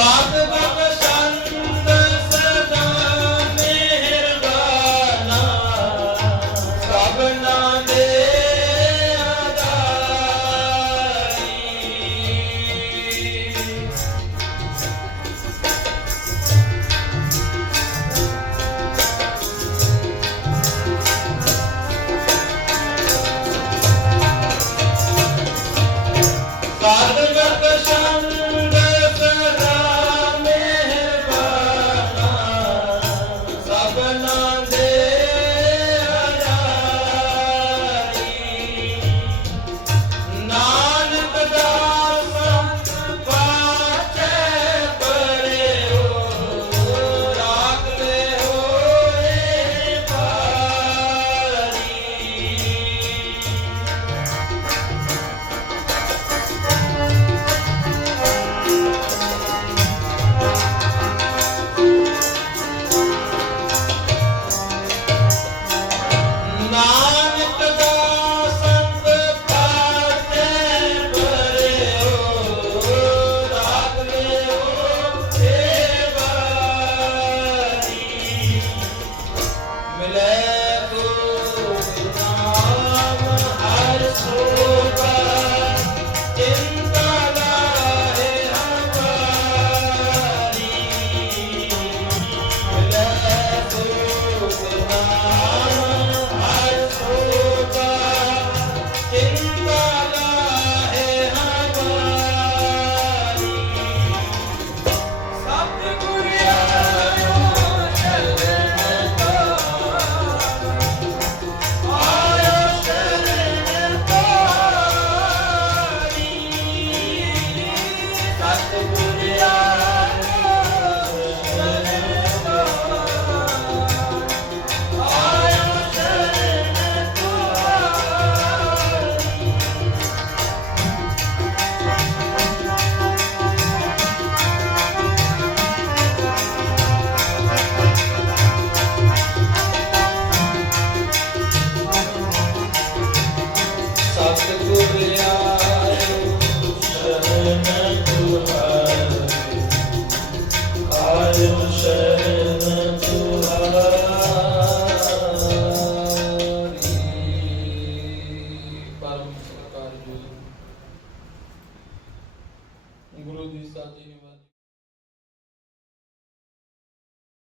Bota,